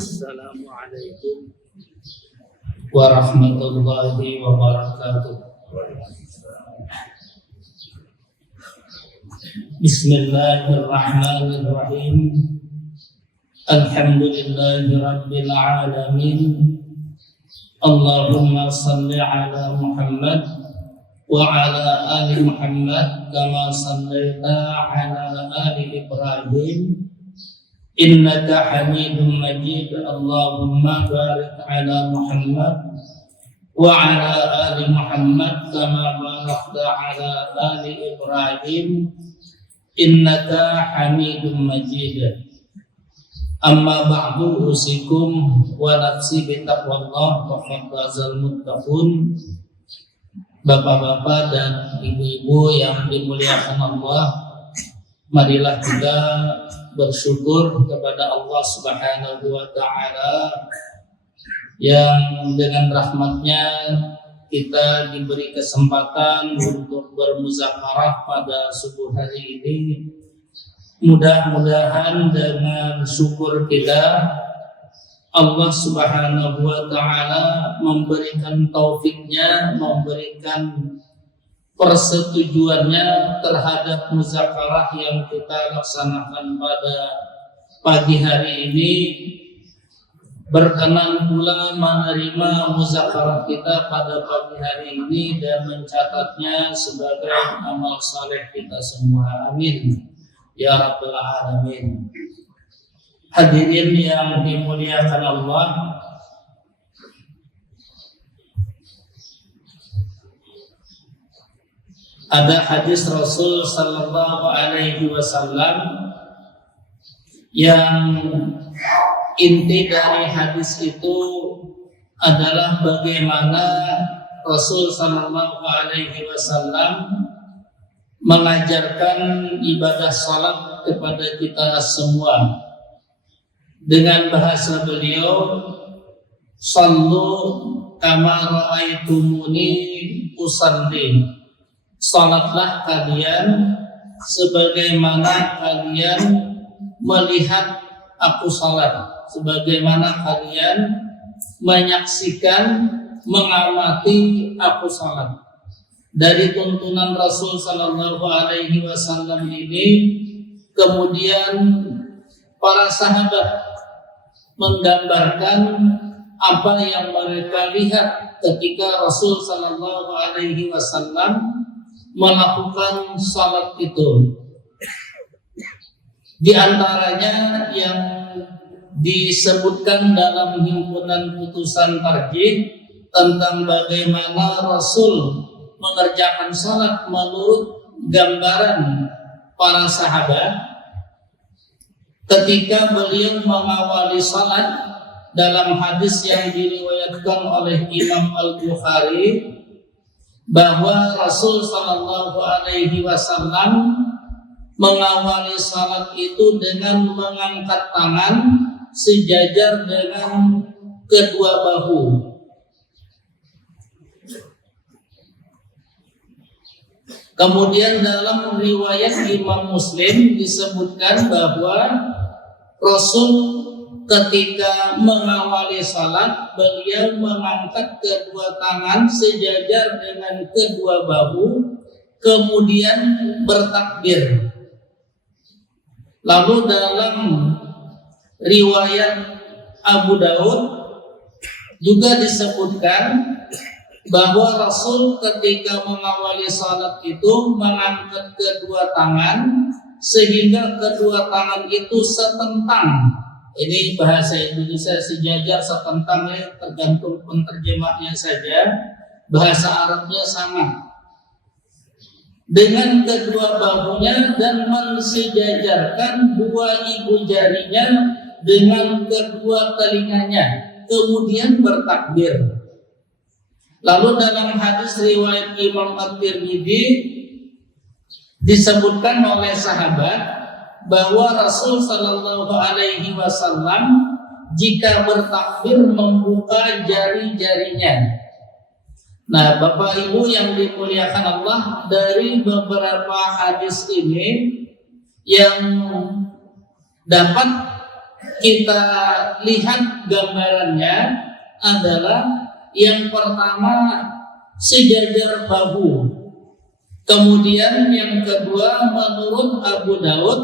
Assalamualaikum warahmatullahi wabarakatuh. Bismillahirrahmanirrahim. Alhamdulillahi rabbil alamin. Allahumma salli ala Muhammad wa ala ali Muhammad kama sallaita ala ali Ibrahim innaka Hamidum Majid. Allahumma barik ala Muhammad wa ala ali Muhammad kama barakta ala ali Ibrahim innaka Hamidum Majid. Amma ba'du, usikum wa nafsi bitaqwallah wa fadhal muttaqun. Bapak-bapak dan ibu-ibu yang dimuliakan Allah, marilah kita bersyukur kepada Allah Subhanahu wa Ta'ala yang dengan rahmatnya kita diberi kesempatan untuk bermuzakarah pada subuh hari ini. Mudah-mudahan dengan syukur kita Allah Subhanahu wa Ta'ala memberikan taufiknya, memberikan persetujuannya terhadap muzakarah yang kita laksanakan pada pagi hari ini. Berkenan pula menerima muzakarah kita pada pagi hari ini dan mencatatnya sebagai amal saleh kita semua. Amin ya rabbal alamin. Hadirin yang dimuliakan Allah, ada hadis Rasul sallallahu alaihi wasallam yang inti dari hadis itu adalah bagaimana Rasul sallallahu alaihi wasallam mengajarkan ibadah salat kepada kita semua dengan bahasa beliau, sallu kama ra'aitumuni usalli. Salatlah kalian sebagaimana kalian melihat aku salat, sebagaimana kalian menyaksikan, mengamati aku salat. Dari tuntunan Rasul sallallahu alaihi wasallam ini, kemudian para sahabat menggambarkan apa yang mereka lihat ketika Rasul sallallahu alaihi wasallam melakukan salat itu. Di antaranya yang disebutkan dalam himpunan putusan tarjih tentang bagaimana Rasul mengerjakan salat menurut gambaran para sahabat ketika beliau mengawali salat. Dalam hadis yang diriwayatkan oleh Imam Al-Bukhari bahwa Rasul sallallahu alaihi wasallam mengawali salat itu dengan mengangkat tangan sejajar dengan kedua bahu. Kemudian dalam riwayat Imam Muslim disebutkan bahwa Rasul ketika mengawali salat beliau mengangkat kedua tangan sejajar dengan kedua bahu, kemudian bertakbir. Lalu dalam riwayat Abu Daud juga disebutkan bahwa Rasul ketika mengawali salat itu mengangkat kedua tangan sehingga kedua tangan itu setentang. Ini bahasa Indonesia sejajar, setentang ya, tergantung penterjemahnya saja. Bahasa Arabnya sama. Dengan kedua bahunya dan mensejajarkan dua ibu jarinya dengan kedua telinganya, kemudian bertakbir. Lalu dalam hadis riwayat Imam At-Tirmidzi disebutkan oleh sahabat bahwa Rasul sallallahu alaihi wasallam jika bertakbir membuka jari-jarinya. Nah, Bapak Ibu yang dimuliakan Allah, dari beberapa hadis ini yang dapat kita lihat gambarannya adalah yang pertama sejajar bahu. Kemudian yang kedua menurut Abu Daud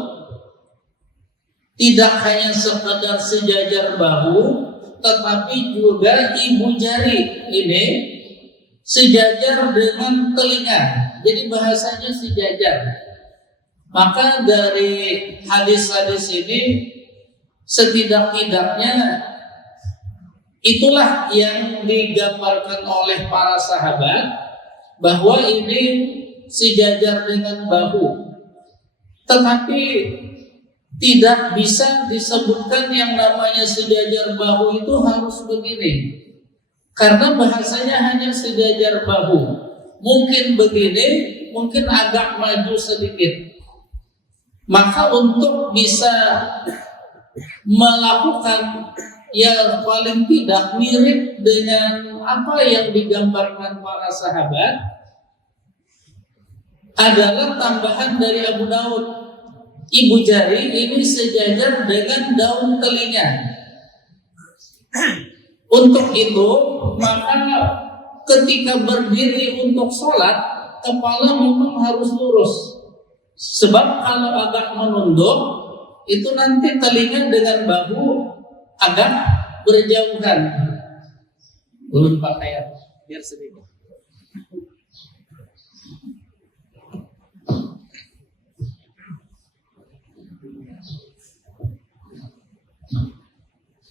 tidak hanya sekadar sejajar bahu, tetapi juga ibu jari ini sejajar dengan telinga. Jadi bahasanya sejajar. Maka dari hadis-hadis ini setidak-tidaknya itulah yang digambarkan oleh para sahabat, bahwa ini sejajar dengan bahu. Tetapi tidak bisa disebutkan yang namanya sejajar bahu itu harus begini, karena bahasanya hanya sejajar bahu. Mungkin begini, mungkin agak maju sedikit. Maka untuk bisa melakukan yang paling tidak mirip dengan apa yang digambarkan para sahabat adalah tambahan dari Abu Daud. Ibu jari ini sejajar dengan daun telinga. Untuk itu maka ketika berdiri untuk sholat, kepala memang harus lurus. Sebab kalau agak menunduk, itu nanti telinga dengan bahu agak berjauhan. Ulun pakaian biar sedikit.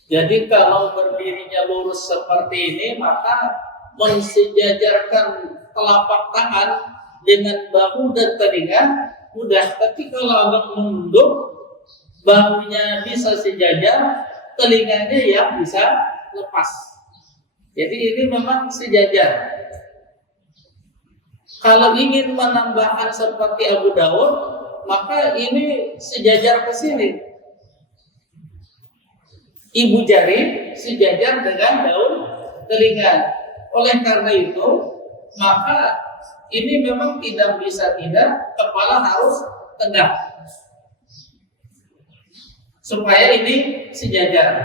Jadi kalau berdirinya lurus seperti ini, maka mensejajarkan telapak tangan dengan bahu dan telinga mudah. Tapi kalau agak menunduk, bahunya bisa sejajar, telinganya yang bisa lepas. Jadi ini memang sejajar. Kalau ingin menambahkan seperti Abu Daud, maka ini sejajar ke sini. Ibu jari sejajar dengan daun telinga. Oleh karena itu, maka ini memang tidak bisa tidak, kepala harus tegak supaya ini sejajar.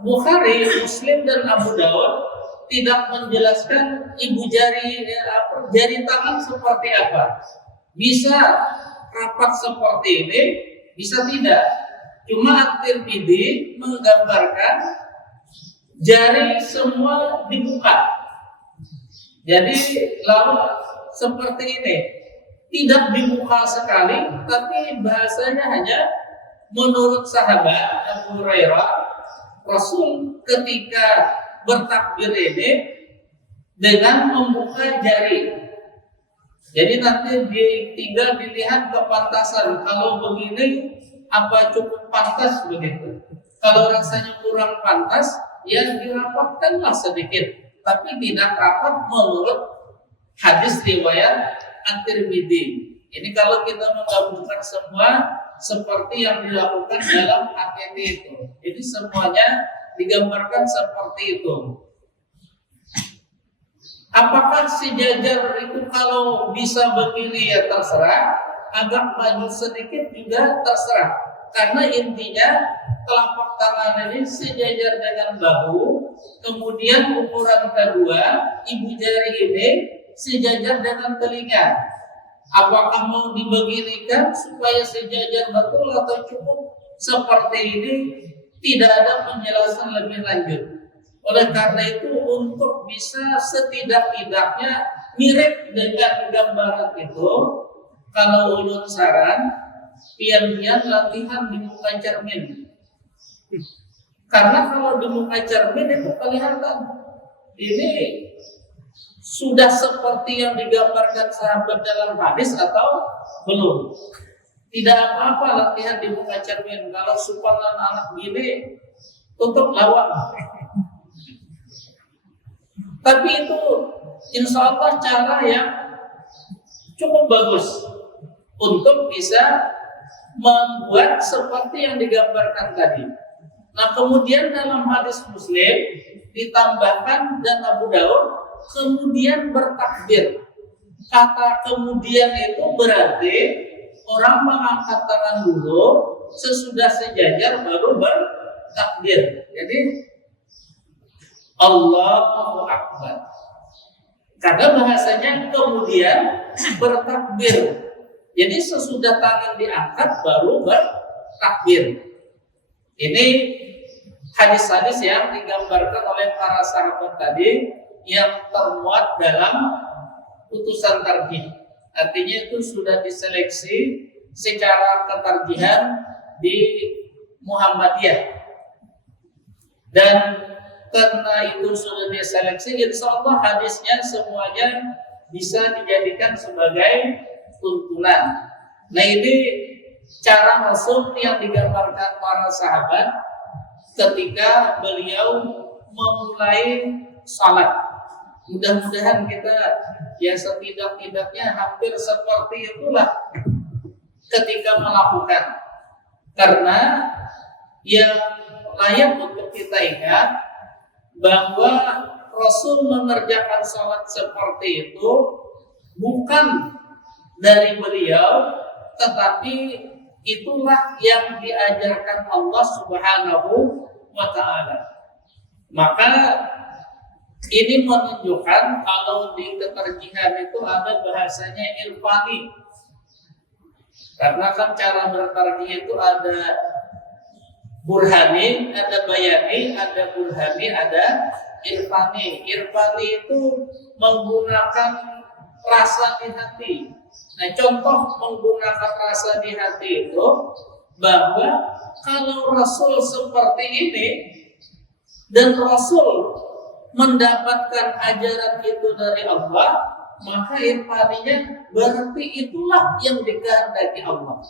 Bukhari, Muslim dan Abu Daud tidak menjelaskan ibu jari tangan seperti apa. Bisa rapat seperti ini, bisa tidak. Cuma At-Tirmidzi menggambarkan jari semua dibuka. Jadi lalu seperti ini, tidak dibuka sekali, tapi bahasanya hanya menurut sahabat Abu Hurairah, Rasul ketika bertakbir ini dengan membuka jari. Jadi nanti tinggal dilihat kepantasan. Kalau begini apa cukup pantas begitu. Kalau rasanya kurang pantas, ya dirapatkanlah sedikit, tapi tidak rapat menurut hadis riwayat At-Tirmidzi. Ini kalau kita menggabungkan semua seperti yang dilakukan dalam ATT itu. Jadi semuanya digambarkan seperti itu. Apakah sejajar itu kalau bisa begini ya terserah, agak maju sedikit juga terserah. Karena intinya telapak tangan ini sejajar dengan bahu, kemudian ukuran kedua ibu jari ini sejajar dengan telinga. Apakah mau dibeginikan supaya sejajar betul atau cukup seperti ini? Tidak ada penjelasan lebih lanjut. Oleh karena itu, untuk bisa setidak-tidaknya mirip dengan gambaran itu, kalau ulun saran, pian-pian latihan di muka cermin. Karena kalau di muka cermin itu kelihatan ini sudah seperti yang digambarkan sahabat dalam hadis atau belum. Tidak apa-apa latihan di muka cermin. Kalau supanan anak gini, tutup lawang. Tapi itu insya Allah cara yang cukup bagus untuk bisa membuat seperti yang digambarkan tadi. Nah, kemudian dalam hadis Muslim ditambahkan dan Abu Daud kemudian bertakbir. Kata kemudian itu berarti orang mengangkat tangan dulu, sesudah sejajar baru bertakbir. Jadi Allahu Akbar. Karena bahasanya kemudian bertakbir. Jadi sesudah tangan diangkat baru bertakbir. Ini hadis-hadis yang digambarkan oleh para sahabat tadi yang termuat dalam putusan tarjih. Artinya itu sudah diseleksi secara ketarjihan di Muhammadiyah. Dan karena itu sudah diseleksi, insya Allah hadisnya semuanya bisa dijadikan sebagai tuntunan. Nah, ini cara Rasul yang digambarkan para sahabat ketika beliau memulai salat. Mudah-mudahan kita ya setidak-tidaknya hampir seperti itulah ketika melakukan. Karena yang layak untuk kita ingat bahwa Rasul mengerjakan salat seperti itu bukan dari beliau, tetapi itulah yang diajarkan Allah Subhanahu wa ta'ala. Maka ini menunjukkan kalau di ketarjihan itu ada bahasanya irfani. Karena kan cara bertarjih itu ada burhani, ada bayani, ada burhani, ada irfani. Irfani itu menggunakan rasa di hati. Nah, contoh menggunakan rasa di hati itu bahwa kalau Rasul seperti ini dan Rasul mendapatkan ajaran itu dari Allah, maka irfaninya berarti itulah yang dikehendaki Allah.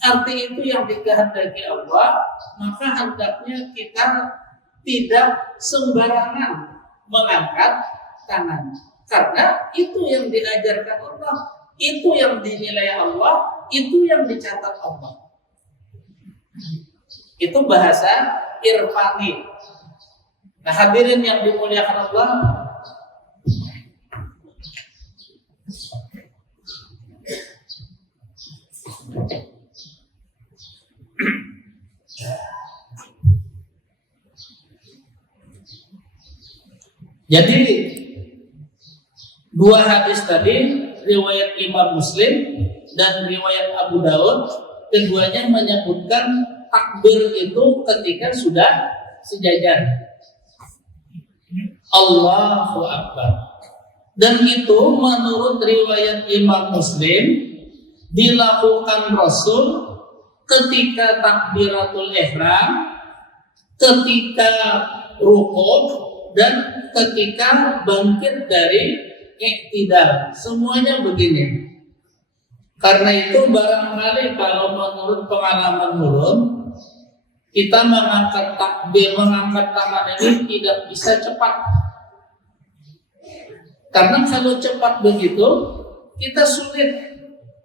Arti itu yang dikehendaki Allah, maka hendaknya kita tidak sembarangan mengangkat tangan. Karena itu yang diajarkan Allah, itu yang dinilai Allah, itu yang dicatat Allah. Itu bahasa irfani. Nah, hadirin yang dimuliakan Allah, jadi dua hadis tadi, riwayat Imam Muslim dan riwayat Abu Daud, keduanya menyebutkan takbir itu ketika sudah sejajar. Allahu Akbar. Dan itu menurut riwayat Imam Muslim dilakukan Rasul ketika takbiratul ihram, ketika rukuk, dan ketika bangkit dari iktidal. Semuanya begini. Karena itu barangkali kalau menurut pengalaman ulun, kita mengangkat takbir, mengangkat tangan ini tidak bisa cepat. Karena kalau cepat begitu, kita sulit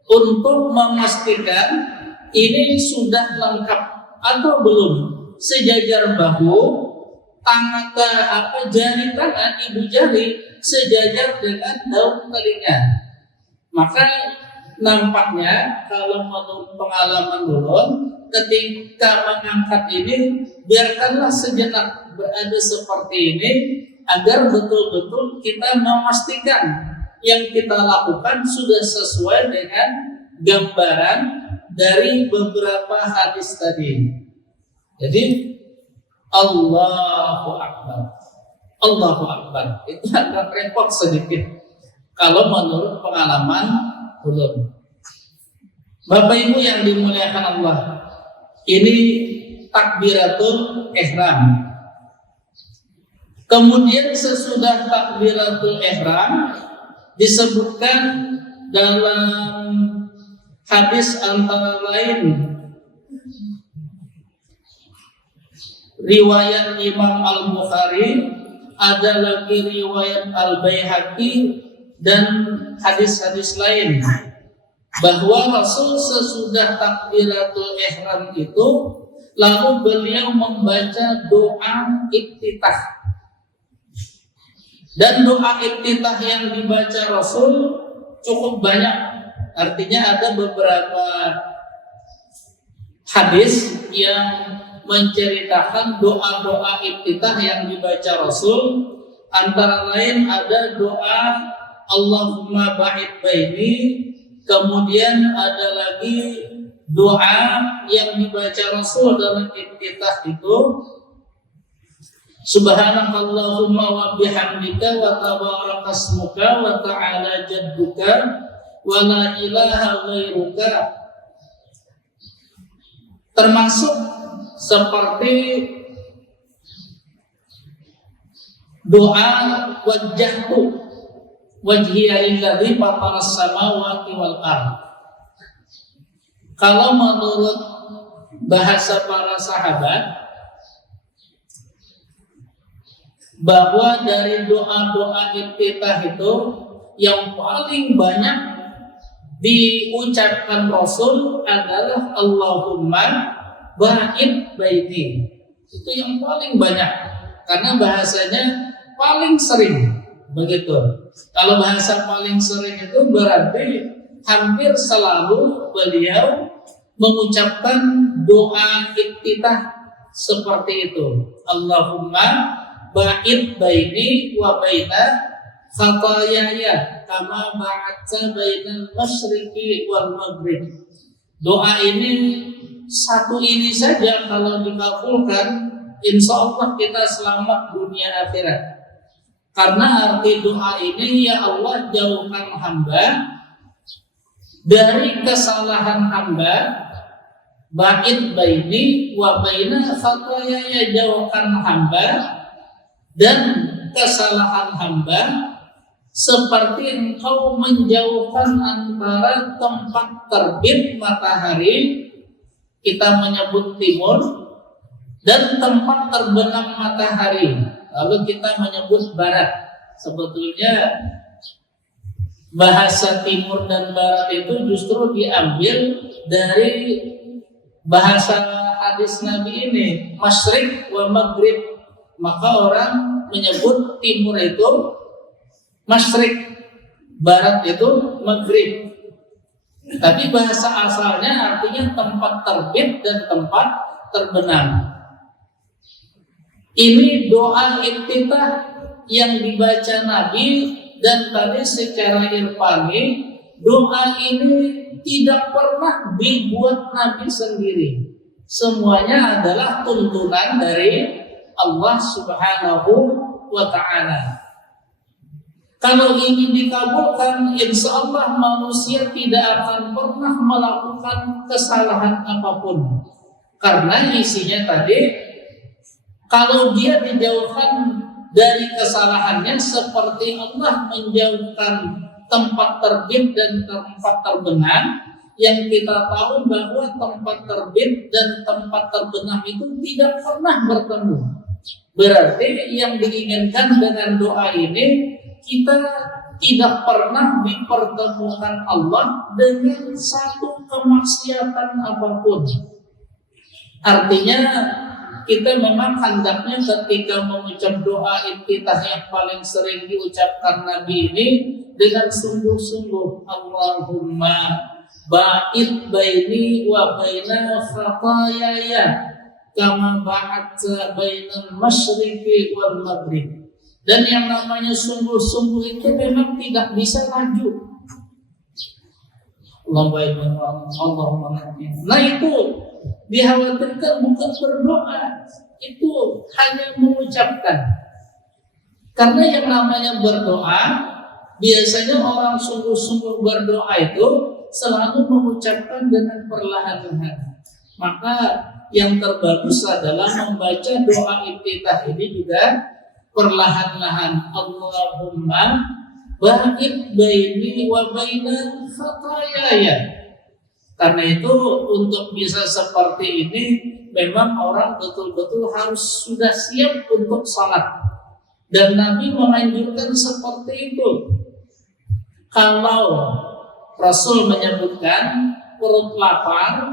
untuk memastikan ini sudah lengkap atau belum. Sejajar bahu, tangan jari tangan, ibu jari sejajar dengan daun telinga. Maka nampaknya kalau menurut pengalaman ulun, ketika mengangkat ini biarkanlah sejenak berada seperti ini agar betul-betul kita memastikan yang kita lakukan sudah sesuai dengan gambaran dari beberapa hadis tadi. Jadi Allahu Akbar, Allahu Akbar itu agak repot sedikit kalau menurut pengalaman ulun. Bapak Ibu yang dimuliakan Allah, ini takbiratul ihram. Kemudian sesudah takbiratul ihram disebutkan dalam hadis antara lain riwayat Imam Al-Bukhari, ada lagi riwayat Al-Baihaqi dan hadis-hadis lain bahwa Rasul sesudah takbiratul ihram itu lalu beliau membaca doa iftitah. Dan doa iftitah yang dibaca Rasul cukup banyak. Artinya ada beberapa hadis yang menceritakan doa-doa iftitah yang dibaca Rasul. Antara lain ada doa Allahumma ba'id baini, kemudian ada lagi doa yang dibaca Rasul dalam iftitah itu Subhanakallahumma wa bihamdika wa tabarakasmuka wa ta'ala jadduka wa la ilaha ghairuka, termasuk seperti doa wajjahtu wajhiya lilladzi fataras samawati wal ardh. Kalau menurut bahasa para sahabat, bahwa dari doa-doa iftitah itu yang paling banyak diucapkan Rasul adalah Allahumma ba'id baini. Itu yang paling banyak karena bahasanya paling sering begitu. Kalau bahasa paling sering itu berarti hampir selalu beliau mengucapkan doa iftitah seperti itu. Allahumma ba'id baini wa baina khatayaya kama ba'adta bainal masyriqi wal maghrib. Doa ini satu ini saja kalau dikabulkan, insya Allah kita selamat dunia akhirat. Karena arti doa ini, ya Allah jauhkan hamba dari kesalahan hamba, ba'id baini wa baina khatayaya, jauhkan hamba dan kesalahan hamba seperti engkau menjauhkan antara tempat terbit matahari, kita menyebut timur, dan tempat terbenam matahari, lalu kita menyebut barat. Sebetulnya bahasa timur dan barat itu justru diambil dari bahasa hadis Nabi ini, masyriq wa maghrib. Maka orang menyebut timur itu masyriq, barat itu maghrib. Tapi bahasa asalnya artinya tempat terbit dan tempat terbenam. Ini doa iftitah yang dibaca Nabi, dan tadi secara irfani doa ini tidak pernah dibuat Nabi sendiri. Semuanya adalah tuntunan dari Allah Subhanahu wa ta'ala. Kalau ini dikabulkan, insya Allah manusia tidak akan pernah melakukan kesalahan apapun. Karena isinya tadi, kalau dia dijauhkan dari kesalahannya seperti Allah menjauhkan tempat terbit dan tempat terbenam, yang kita tahu bahwa tempat terbit dan tempat terbenam itu tidak pernah bertemu. Berarti yang diinginkan dengan doa ini, kita tidak pernah dipertemukan Allah dengan satu kemaksiatan apapun. Artinya kita memang hendaknya ketika mengucap doa iftitah yang paling sering diucapkan Nabi ini dengan sungguh-sungguh, Allahumma ba'id baini wa baina khatayaya kama ba'adta bainal masyriqi wal maghrib. Dan yang namanya sungguh-sungguh itu memang tidak bisa laju. Allahumma. Nah itu dikhawatirkan bukan berdoa, itu hanya mengucapkan. Karena yang namanya berdoa, biasanya orang sungguh-sungguh berdoa itu selalu mengucapkan dengan perlahan-lahan. Maka yang terbagus adalah membaca doa iftitah ini juga perlahan-lahan. Allahumma ba'id baini wa baina khatayaya. Karena itu untuk bisa seperti ini memang orang betul-betul harus sudah siap untuk salat. Dan Nabi menganjurkan seperti itu. Kalau Rasul menyebutkan perut lapar,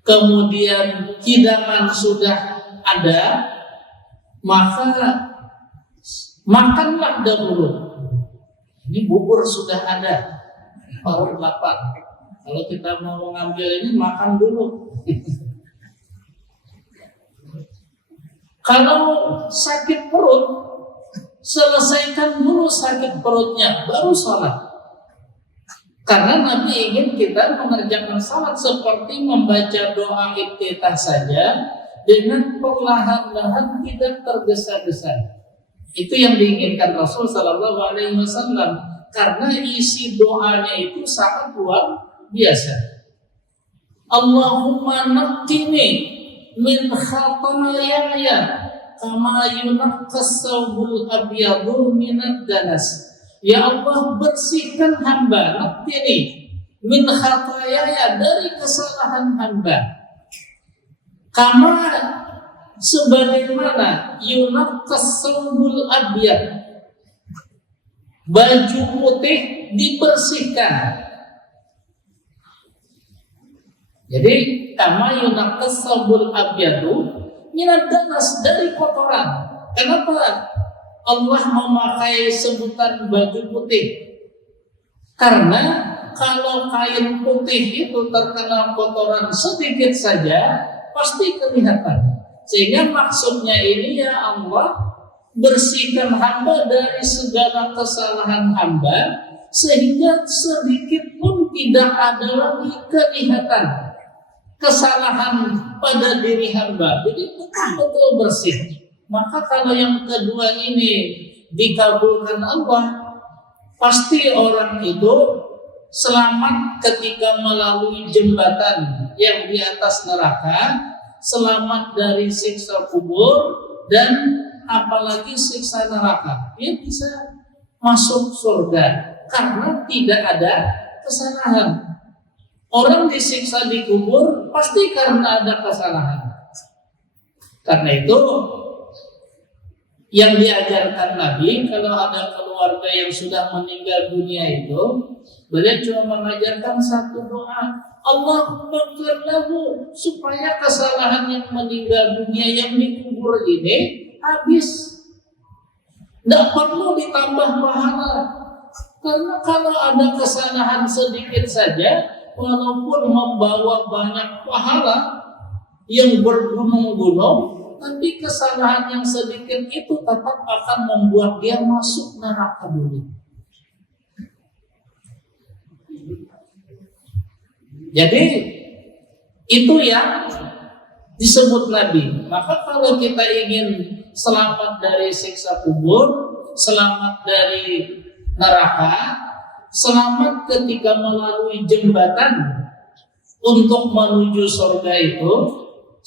kemudian hidangan sudah ada, maka makanlah dahulu. Ini bubur sudah ada, perut lapar. Kalau kita mau mengambil ini makan dulu. Kalau sakit perut, selesaikan dulu sakit perutnya, baru sholat. Karena Nabi ingin kita mengerjakan sholat seperti membaca doa iftitah saja dengan perlahan-lahan, tidak tergesa-gesa. Itu yang diinginkan Rasul Sallallahu Alaihi Wasallam. Karena isi doanya itu sangat luar biasa. Allahumma naqqini min khataayaya kama yunaqqas thawbul abyadu minad danas. Ya Allah, bersihkan hamba, naqqini min khataayaya, dari kesalahan hamba, kama sebagaimana yunaqqas thawbul abyad, baju putih dibersihkan. Jadi kama yunaqqas thawbul abyadu minad danas, dari kotoran. Kenapa Allah memakai sebutan baju putih? Karena kalau kain putih itu terkena kotoran sedikit saja pasti kelihatan. Sehingga maksudnya ini, ya Allah, bersihkan hamba dari segala kesalahan hamba sehingga sedikit pun tidak ada lagi kelihatan kesalahan pada diri hamba. Jadi betul-betul bersih. Maka kalau yang kedua ini dikabulkan Allah, pasti orang itu selamat ketika melalui jembatan yang di atas neraka, selamat dari siksa kubur, dan apalagi siksa neraka. Dia bisa masuk surga karena tidak ada kesalahan. Orang disiksa di kubur pasti karena ada kesalahan. Karena itu yang diajarkan Nabi, kalau ada keluarga yang sudah meninggal dunia itu, beliau cuma mengajarkan satu doa, Allahumma ighfir lahu, supaya kesalahan yang meninggal dunia yang dikubur ini habis. Tidak perlu ditambah pahala. Karena kalau ada kesalahan sedikit saja, walaupun membawa banyak pahala yang bergunung-gunung, tapi kesalahan yang sedikit itu tetap akan membuat dia masuk neraka dulu. Jadi itu yang disebut Nabi. Maka kalau kita ingin selamat dari siksa kubur, selamat dari neraka, selamat ketika melalui jembatan untuk menuju surga itu,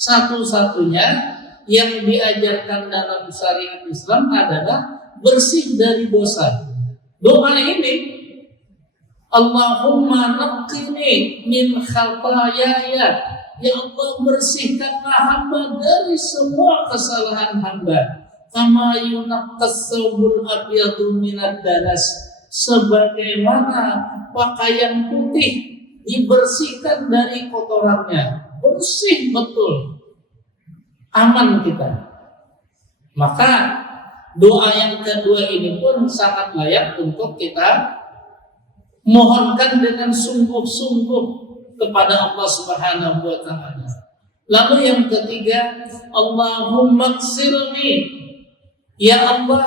satu-satunya yang diajarkan dalam syariat Islam adalah bersih dari dosa. Doa ini, Allahumma naqqini min khataayaya, ya Allah, bersihkanlah hamba dari semua kesalahan hamba, kama yunaqqas thawbul abyadu minad danas, sebagaimana pakaian putih dibersihkan dari kotorannya, bersih betul, aman kita. Maka doa yang kedua ini pun sangat layak untuk kita mohonkan dengan sungguh-sungguh kepada Allah Subhanahu wa taala. Lalu yang ketiga, Allahumma ighfirli, ya Allah,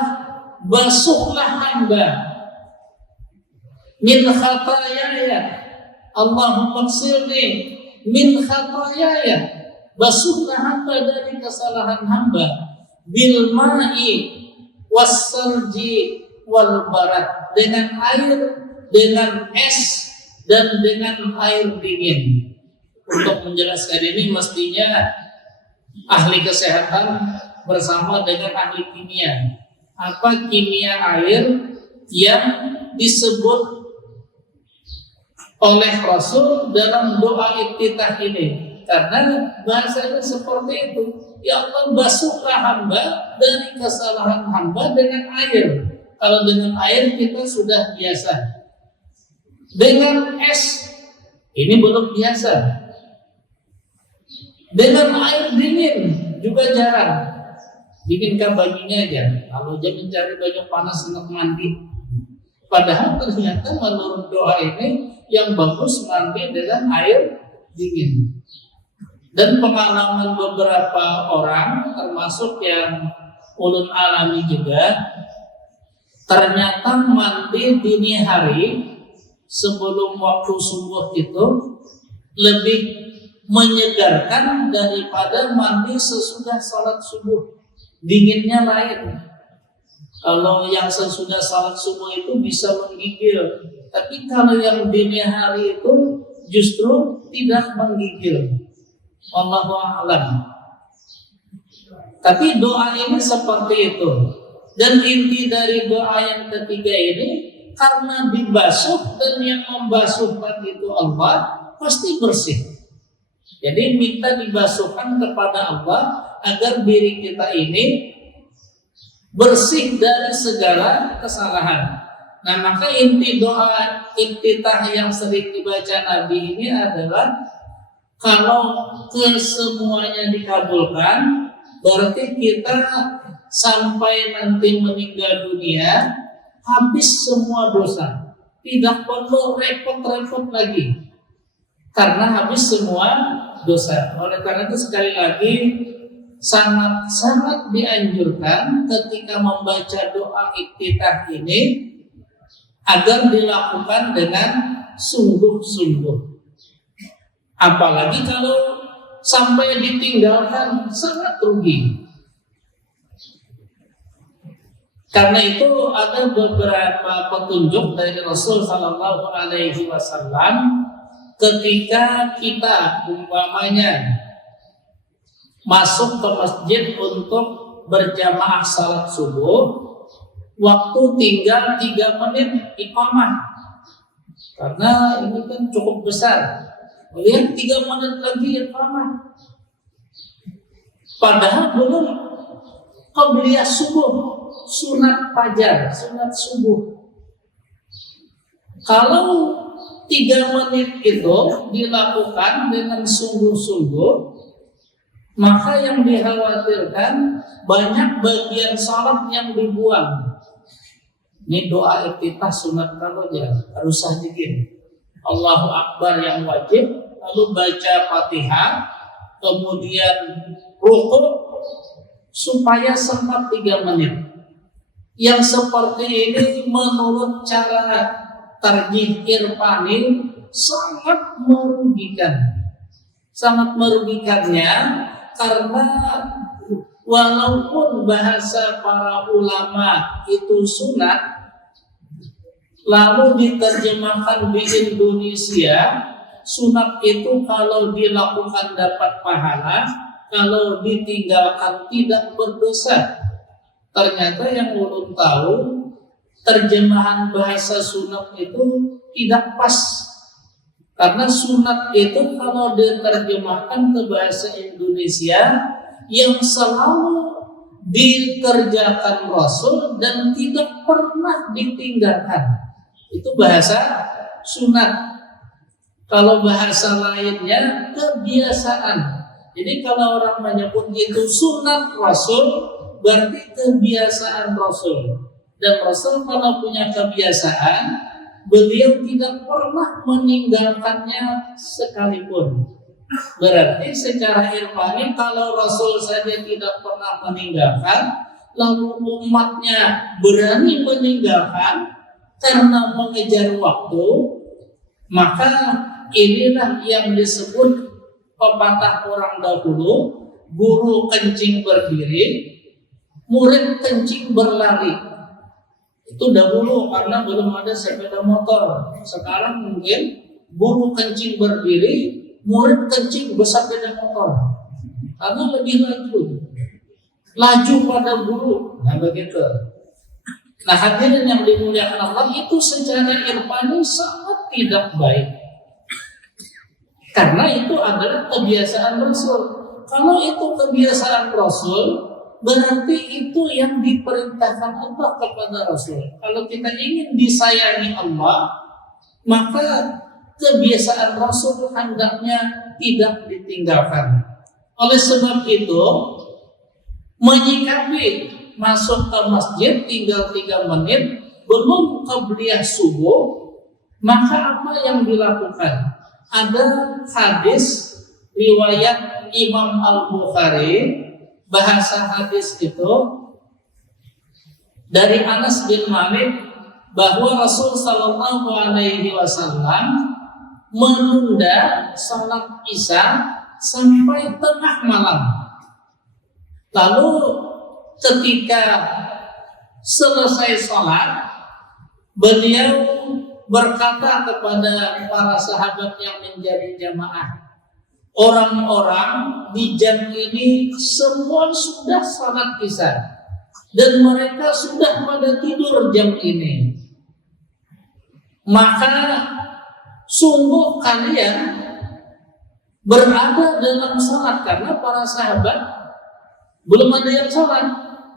basuhlah hamba min khataayaya, Allahumma ighfirli min khataayaya, basuhlah hamba dari kesalahan hamba, bil ma'i wassalji wal barat, dengan air, dengan es, dan dengan air dingin. Untuk menjelaskan ini mestinya ahli kesehatan bersama dengan ahli kimia. Apa kimia air yang disebut oleh Rasul dalam doa iftitah ini? Karena bahasanya seperti itu. Ya Allah, basuhlah hamba dari kesalahan hamba dengan air. Kalau dengan air kita sudah biasa. Dengan es ini belum biasa. Dengan air dingin juga jarang. Dinginkan bajunya aja. Kalau jangan cari baju panas untuk mandi. Padahal ternyata menurut doa ini yang bagus mandi dengan air dingin. Dan pengalaman beberapa orang, termasuk yang ulun alami juga, ternyata mandi dini hari sebelum waktu subuh itu lebih menyegarkan daripada mandi sesudah salat subuh. Dinginnya lain. Kalau yang sesudah salat subuh itu bisa menggigil, tapi kalau yang dini hari itu justru tidak menggigil. Wallahu a'lam. Tapi doa ini seperti itu. Dan inti dari doa yang ketiga ini, karena dibasuh dan yang membasuhkan itu Allah, pasti bersih. Jadi minta dibasuhkan kepada Allah agar diri kita ini bersih dari segala kesalahan. Nah, maka inti doa iftitah yang sering dibaca Nabi ini adalah kalau kesemuanya dikabulkan, berarti kita sampai nanti meninggal dunia habis semua dosa, tidak perlu repot-repot lagi karena habis semua dosa. Oleh karena itu sekali lagi sangat dianjurkan ketika membaca doa iftitah ini agar dilakukan dengan sungguh-sungguh. Apalagi kalau sampai ditinggalkan, sangat rugi. Karena itu ada beberapa petunjuk dari Rasul Sallallahu Alaihi Wasallam ketika kita umpamanya masuk ke masjid untuk berjamaah salat subuh, waktu tinggal 3 menit iqamah. Karena ini kan cukup besar. Lihat 3 menit lagi iqamah. Padahal belum qabliyah subuh, sunat fajar, sunat subuh. Kalau 3 menit itu dilakukan dengan sungguh-sungguh, maka yang dikhawatirkan banyak bagian salat yang dibuang. Ini doa iftitah sunat saja, harus sedikit. Allahu Akbar yang wajib, lalu baca Fatihah, kemudian rukuk supaya sempat 3 menit. Yang seperti ini menurut cara tarjih irfani sangat merugikan. Sangat merugikannya karena walaupun bahasa para ulama itu sunat, lalu diterjemahkan di Indonesia, sunat itu kalau dilakukan dapat pahala, kalau ditinggalkan tidak berdosa. Ternyata yang ulun tahu, terjemahan bahasa sunat itu tidak pas. Karena sunat itu kalau diterjemahkan ke bahasa Indonesia, yang selalu dikerjakan Rasul dan tidak pernah ditinggalkan, itu bahasa sunat. Kalau bahasa lainnya kebiasaan. Jadi kalau orang menyebut itu sunat Rasul, berarti kebiasaan Rasul. Dan Rasul kalau punya kebiasaan, beliau tidak pernah meninggalkannya sekalipun. Berarti secara irfani kalau Rasul saja tidak pernah meninggalkan, lalu umatnya berani meninggalkan karena mengejar waktu, maka inilah yang disebut pepatah orang dahulu, guru kencing berdiri, murid kencing berlari. Itu dahulu karena belum ada sepeda motor. Sekarang mungkin guru kencing berdiri, murid kencing bersepeda motor. Karena lebih laju pada guru. Nah begitu. Nah hadirin yang dimuliakan Allah, itu secara irfani sangat tidak baik. Karena itu adalah kebiasaan Rasul. Kalau itu kebiasaan Rasul, berarti itu yang diperintahkan Allah kepada Rasul. Kalau kita ingin disayangi Allah, maka kebiasaan Rasul hendaknya tidak ditinggalkan. Oleh sebab itu, menyikapi masuk ke masjid tinggal 3 menit, belum qabliyah subuh, Maka apa yang dilakukan? Ada hadis riwayat Imam Al-Bukhari, bahasa hadis itu dari Anas bin Malik bahwa Rasul Shallallahu Alaihi Wasallam menunda salat Isya sampai tengah malam. Lalu ketika selesai salat, beliau berkata kepada para sahabat yang menjadi jamaah, orang-orang di jam ini semua sudah salat Isya dan mereka sudah pada tidur jam ini. Maka sungguh kalian berada dalam salat, karena para sahabat belum ada yang salat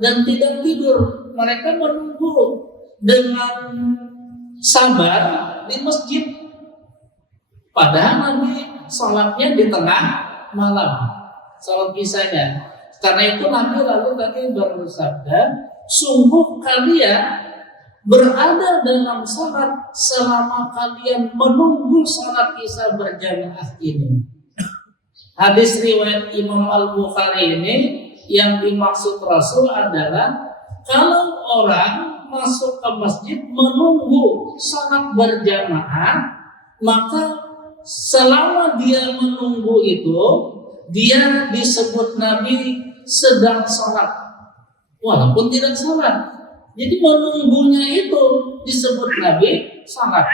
dan tidak tidur. Mereka menunggu dengan sabar di masjid. Padahal Nabi salatnya di tengah malam, salat Isyanya. Karena itu Nabi lalu tadi bersabda, sungguh kalian berada dalam salat selama kalian menunggu salat Isya berjamaah ini. Hadis riwayat Imam Al-Bukhari ini yang dimaksud Rasul adalah kalau orang masuk ke masjid menunggu salat berjamaah, maka selama dia menunggu itu dia disebut Nabi sedang salat walaupun tidak salat. Jadi menunggunya itu disebut Nabi salat.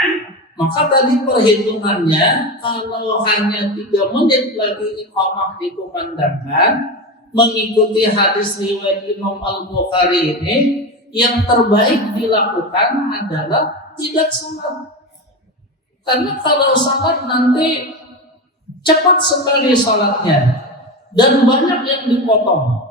Maka tadi perhitungannya kalau hanya 3 menit lagi iqamah dikumandangkan, mengikuti hadis riwayat Imam Al-Bukhari ini, yang terbaik dilakukan adalah tidak salat. Karena kalau salat nanti cepat sekali salatnya dan banyak yang dipotong.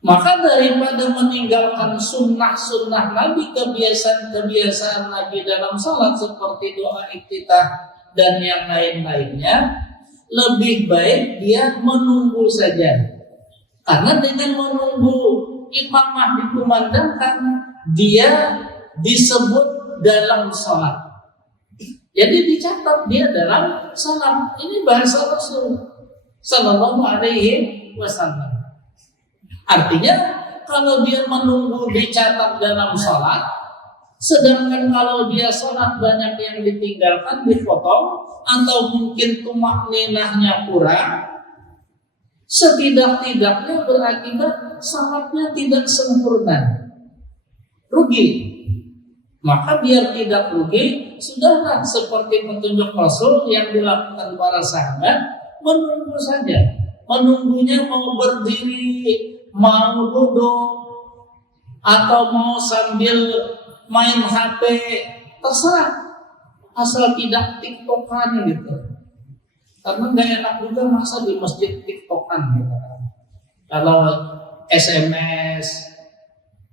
Maka daripada meninggalkan sunnah-sunnah Nabi, kebiasaan-kebiasaan Nabi dalam salat seperti doa iftitah dan yang lain-lainnya, lebih baik dia menunggu saja. Karena dengan menunggu imamah dikumandangkan, dia disebut dalam salat. Jadi dicatat dia dalam salat. Ini bahasa Rasul Sallallahu Alaihi Wasallam. Artinya kalau dia menunggu dicatat dalam salat, sedangkan kalau dia salat banyak yang ditinggalkan, dipotong, atau mungkin tumakninahnya kurang, setidak-tidaknya berakibat salatnya tidak sempurna, rugi. Maka biar tidak rugi, sudahlah seperti petunjuk Rasul yang dilakukan para sahabat, menunggu saja. Menunggunya mau berdiri, mau duduk, atau mau sambil main HP, terserah, asal tidak tiktokan gitu. Karena gak enak juga masa di masjid tiktokan gitu. Kalau SMS,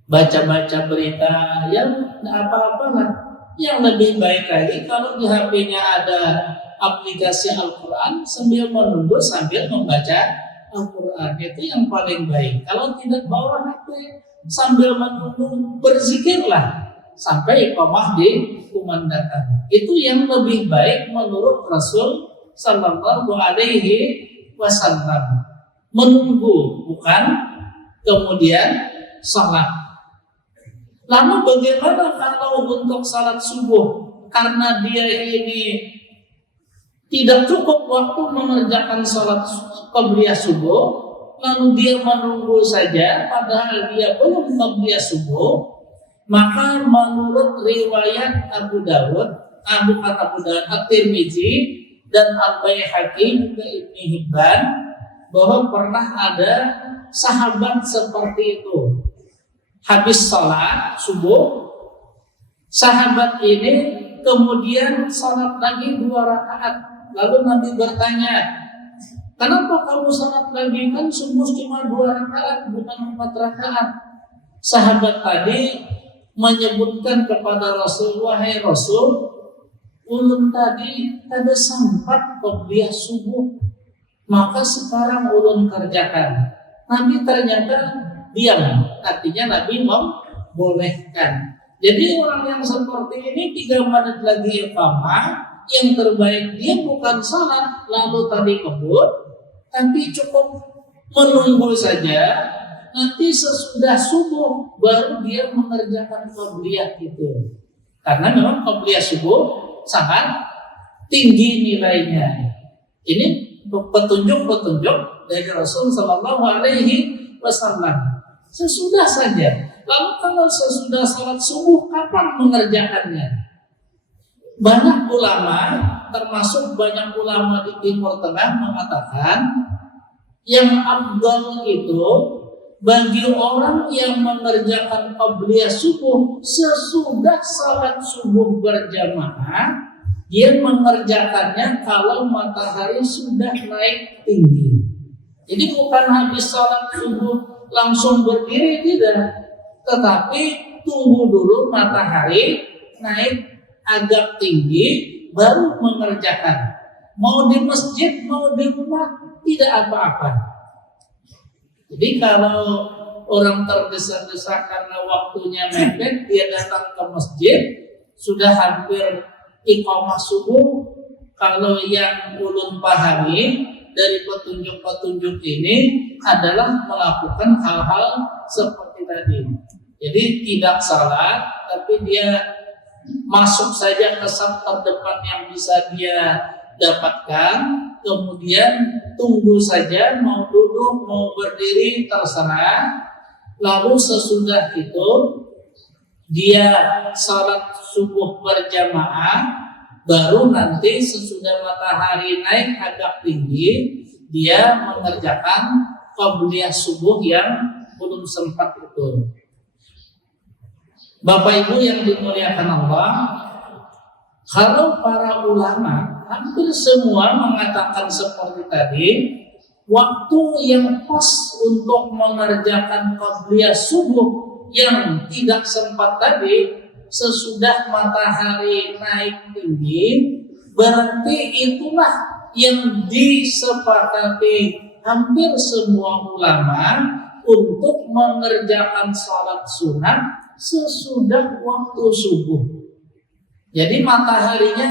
baca-baca berita, yang apa-apa lah. Yang lebih baik lagi kalau di HP-nya ada aplikasi Al-Quran, sambil menunggu sambil membaca Al-Quran, itu yang paling baik. Kalau tidak bawa HP, sambil menunggu berzikirlah sampai iqamah dikumandangkan. Itu yang lebih baik menurut Rasul Sallallahu Alaihi Wasallam. Menunggu, bukan kemudian salat. Lalu bagaimana kalau untuk salat subuh? Karena dia ini tidak cukup waktu mengerjakan salat qabliyah subuh, lalu dia menunggu saja padahal dia belum qabliyah subuh, maka menurut riwayat Abu Dawud, At-Tirmidzi dan Al-Baihaqi juga Ibnu Hibban, bahwa pernah ada sahabat seperti itu. Habis salat subuh, sahabat ini kemudian salat lagi 2 rakaat. Lalu Nabi bertanya, kenapa kamu salat lagi? Kan subuh cuma 2 rakaat, bukan 4 rakaat. Sahabat tadi menyebutkan kepada Rasul, wahai Rasul, ulun tadi ada sempat qabliyah subuh, maka sekarang ulun kerjakan. Nabi ternyata diam, artinya Nabi membolehkan. Jadi orang yang seperti ini 3 menit lagi iqamah, yang terbaik dia bukan salat lalu tadi kebut, tapi cukup menunggu saja. Nanti sesudah subuh baru dia mengerjakan qabliyah itu. Karena memang qabliyah subuh sangat tinggi nilainya. Ini petunjuk-petunjuk dari Rasul Sallallahu Alaihi Wasallam. Sesudah saja. Lalu kalau sesudah salat subuh kapan mengerjakannya? Banyak ulama, termasuk banyak ulama di Timur Tengah mengatakan yang afdal itu bagi orang yang mengerjakan qabliyah subuh sesudah salat subuh berjamaah, dia mengerjakannya kalau matahari sudah naik tinggi. Jadi bukan habis salat subuh langsung berdiri, tidak. Tetapi tunggu dulu matahari naik agak tinggi baru mengerjakan. Mau di masjid, mau di rumah, tidak apa-apa. Jadi kalau orang tergesa-gesa karena waktunya mepet, dia datang ke masjid, sudah hampir iqamah subuh. Kalau yang ulun pahami dari petunjuk-petunjuk ini adalah melakukan hal-hal seperti tadi. Jadi tidak salat, tapi dia masuk saja ke saf terdepan yang bisa dia dapatkan, kemudian tunggu saja, mau duduk, mau berdiri, terserah. Lalu sesudah itu dia salat subuh berjamaah, baru nanti sesudah matahari naik agak tinggi, dia mengerjakan qabliyah subuh yang belum sempat itu. Bapak Ibu yang dimuliakan Allah, kalau para ulama hampir semua mengatakan seperti tadi, waktu yang pas untuk mengerjakan qabliyah subuh yang tidak sempat tadi sesudah matahari naik tinggi, berarti itulah yang disepakati hampir semua ulama untuk mengerjakan salat sunat sesudah waktu subuh. Jadi mataharinya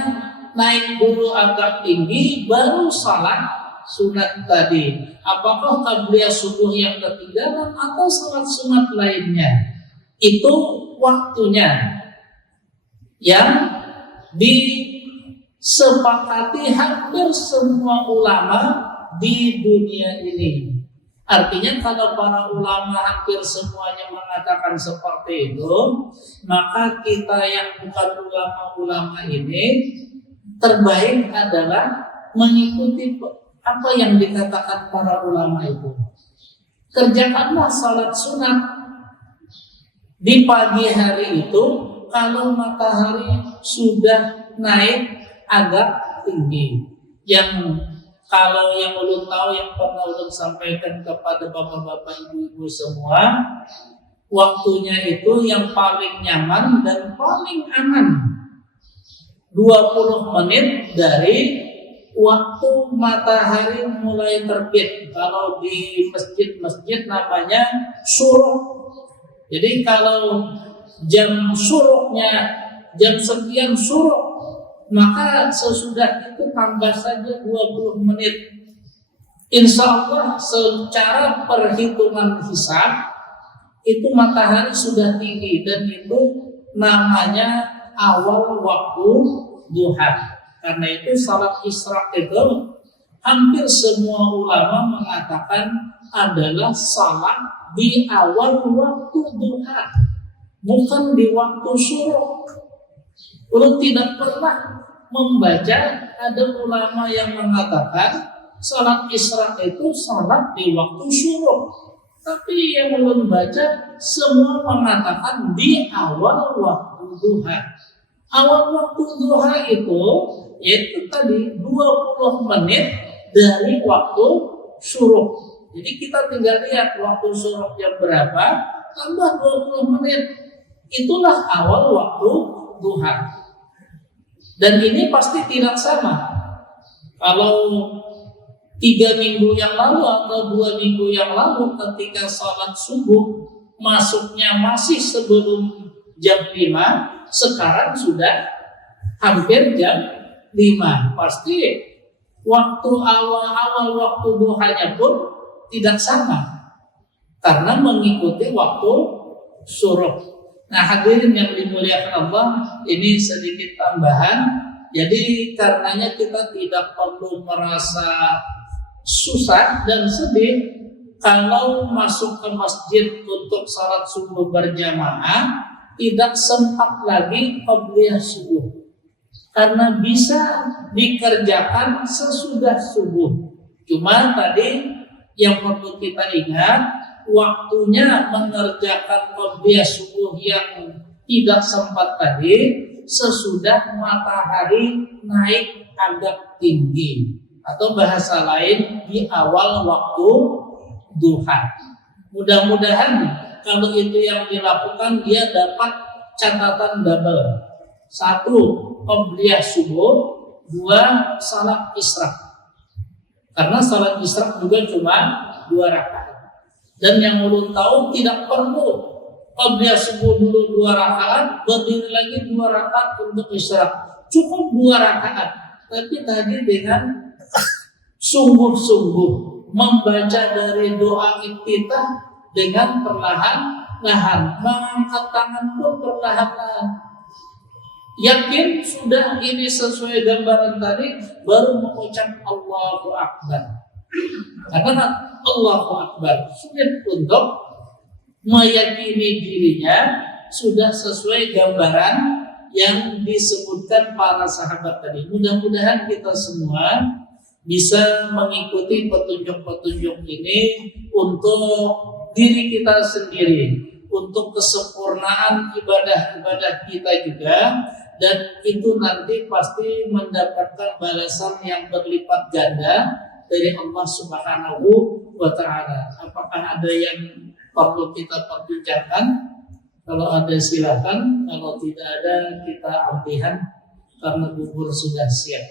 naik dulu agak tinggi baru salat sunat tadi. Apakah qabliyah subuh yang ketinggalan atau salat sunat lainnya? Itu waktunya yang disepakati hampir semua ulama di dunia ini. Artinya kalau para ulama hampir semuanya mengatakan seperti itu, maka kita yang bukan ulama-ulama ini terbaik adalah mengikuti apa yang dikatakan para ulama itu. Kerjakanlah salat sunat di pagi hari itu kalau matahari sudah naik agak tinggi. Yang kalau yang ulun tahu, yang pernah ulun sampaikan kepada bapak-bapak, ibu-ibu semua, waktunya itu yang paling nyaman dan paling aman 20 menit dari waktu matahari mulai terbit. Kalau di masjid-masjid namanya syuruk. Jadi kalau jam syuruknya jam sekian syuruk, maka sesudah itu tambah saja 20 menit. Insya Allah secara perhitungan hisab itu matahari sudah tinggi dan itu namanya awal waktu duha. Karena itu salat isyraq itu hampir semua ulama mengatakan adalah salat di awal waktu duha, bukan di waktu syuruk. Ulun tidak pernah membaca ada ulama yang mengatakan salat isyraq itu salat di waktu syuruk. Tapi yang ulun baca semua mengatakan di awal waktu duha. Awal waktu duha itu yaitu tadi 20 menit dari waktu syuruk. Jadi kita tinggal lihat waktu syuruk jam berapa, tambah 20 menit. Itulah awal waktu duha. Dan ini pasti tidak sama. Kalau 3 minggu yang lalu atau 2 minggu yang lalu ketika salat subuh masuknya masih sebelum jam 5, sekarang sudah hampir jam 5. Pasti waktu awal waktu duhanya pun tidak sama karena mengikuti waktu syuruk. Nah, hadirin yang dimuliakan Allah, ini sedikit tambahan. Jadi karenanya kita tidak perlu merasa susah dan sedih kalau masuk ke masjid untuk salat subuh berjamaah tidak sempat lagi qabliyah subuh. Karena bisa dikerjakan sesudah subuh. Cuma tadi yang perlu kita ingat, waktunya mengerjakan qabliyah subuh yang tidak sempat tadi sesudah matahari naik agak tinggi, atau bahasa lain di awal waktu duha. Mudah-mudahan kalau itu yang dilakukan dia dapat catatan double. 1, qabliyah subuh. 2, salat isyraq. Karena salat isyraq juga cuma 2 rakaat. Dan yang ulun tahu tidak perlu qabliyah subuh dulu 2 rakaat, berdiri lagi 2 rakaat untuk isyraq. Cukup 2 rakaat. Tapi tadi dengan sungguh-sungguh membaca dari doa iftitah dengan perlahan-lahan, mengangkat tangan pun perlahan-lahan. Yakin sudah ini sesuai gambaran tadi, baru mengucap Allahu Akbar. Karena Allahu Akbar sulit untuk meyakini dirinya sudah sesuai gambaran yang disebutkan para sahabat tadi. Mudah-mudahan kita semua bisa mengikuti petunjuk-petunjuk ini untuk diri kita sendiri, untuk kesempurnaan ibadah-ibadah kita juga, dan itu nanti pasti mendapatkan balasan yang berlipat ganda dari Allah Subhanahu wa Ta'ala. Apakah ada yang perlu kita perbincangkan? Kalau ada silakan, kalau tidak ada kita ampihan karena bubur sudah siap.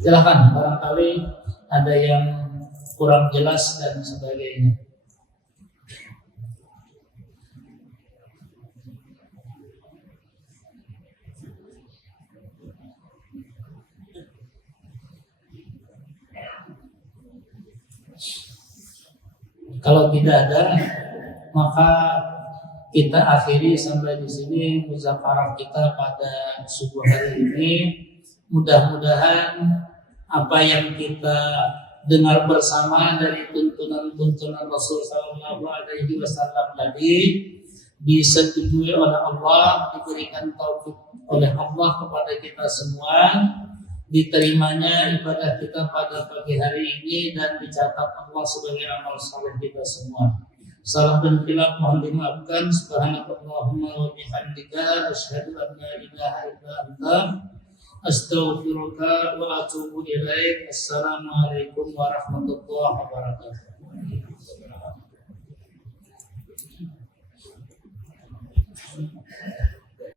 Silakan, barangkali ada yang kurang jelas dan sebagainya. Kalau tidak ada, maka kita akhiri sampai di sini muzakarah kita pada subuh hari ini. Mudah-mudahan apa yang kita dengar bersama dari tuntunan-tuntunan Rasul Sallallahu Alaihi Wasallam tadi disetujui oleh Allah, diberikan taufik oleh Allah kepada kita semua, diterimanya ibadah kita pada pagi hari ini dan dicatat Allah sebagai amal saleh kita semua. Salah dan khilaf mohon dimaafkan. Subhanakallahumma wa bihamdika asyhadu an la ilaha illa anta astaghfiruka wa atubu ilaik. Assalamualaikum warahmatullahi wabarakatuh.